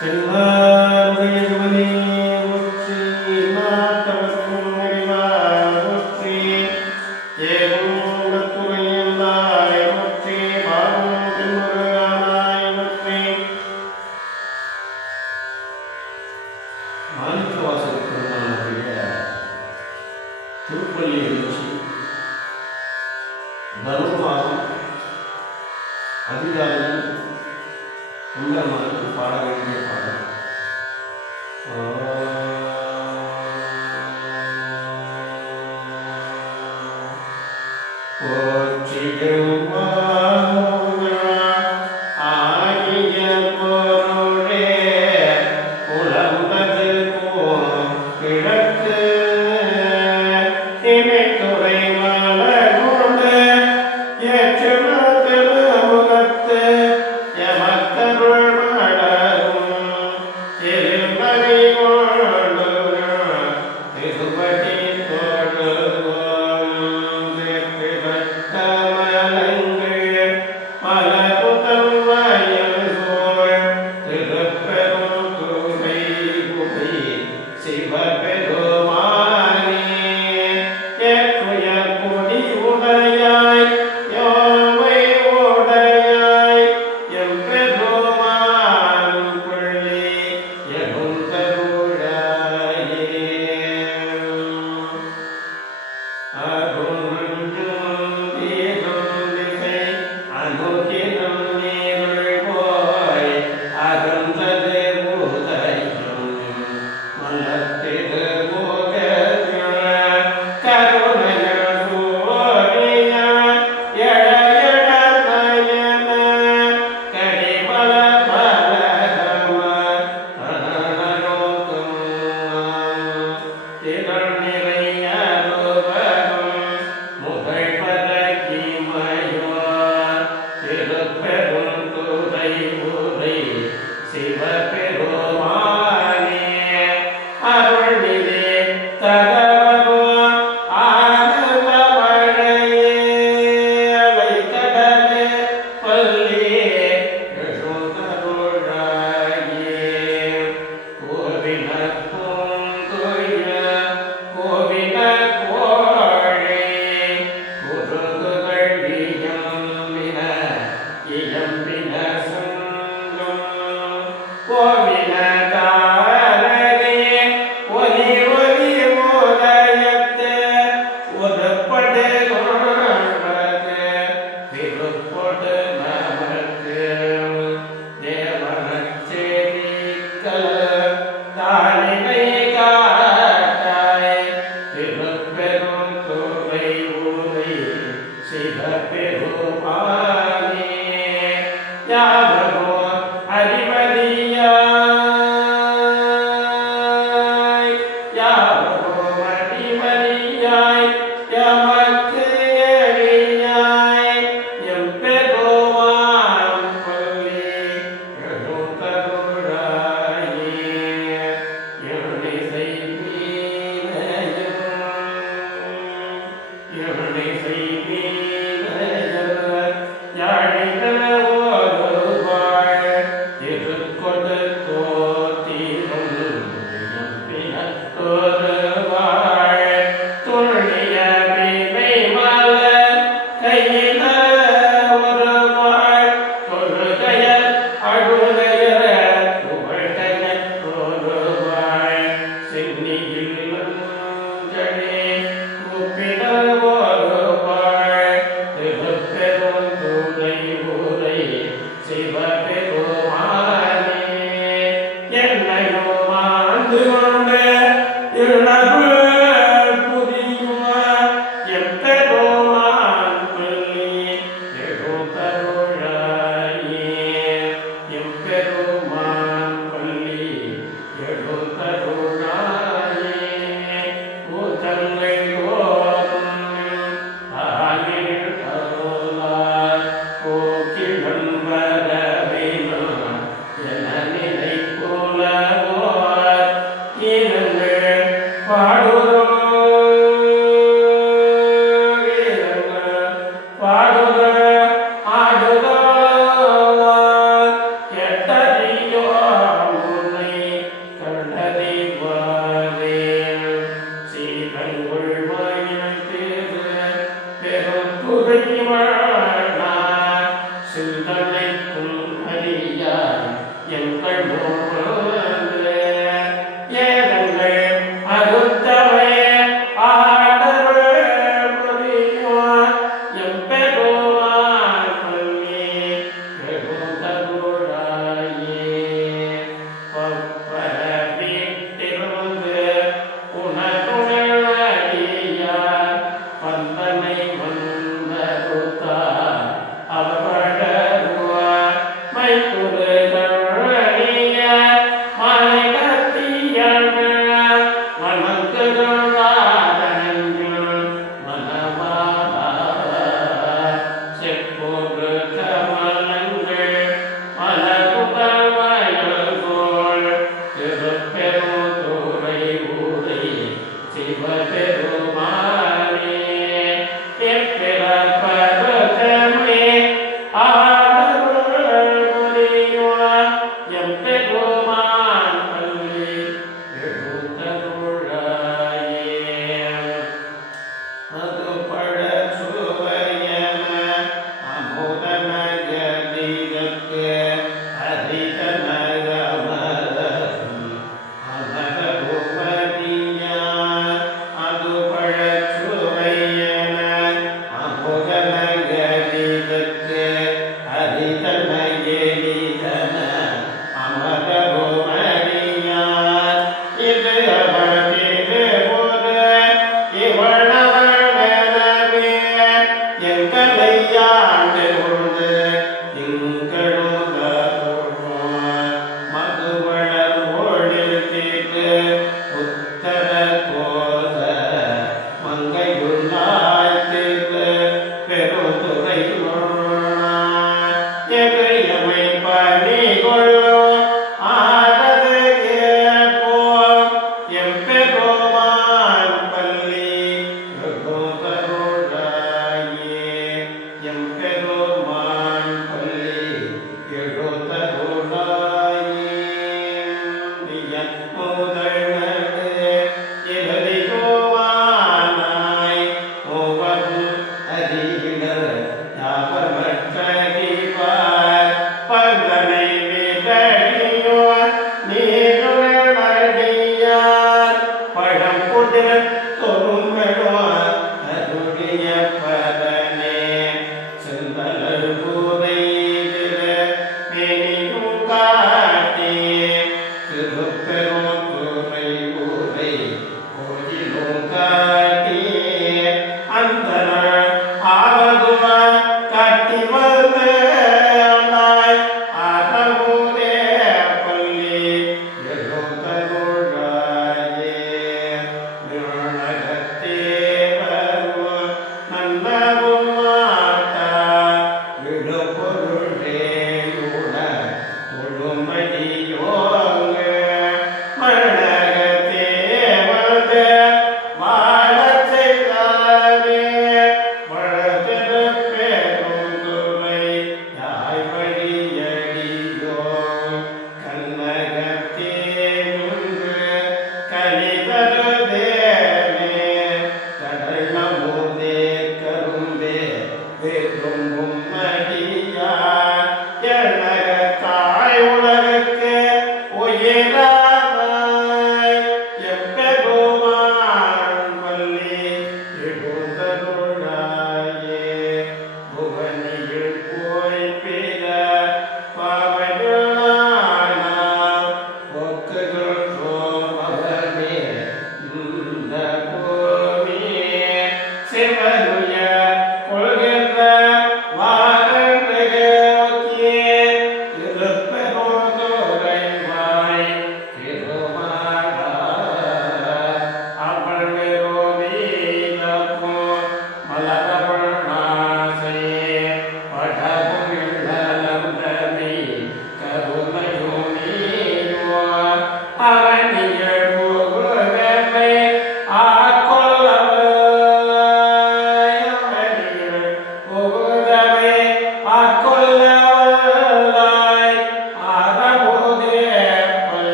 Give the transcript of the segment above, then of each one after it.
Till Thank you. perdonar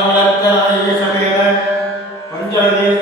पलट कर आएँगे सफ़ेद है। पंचदेश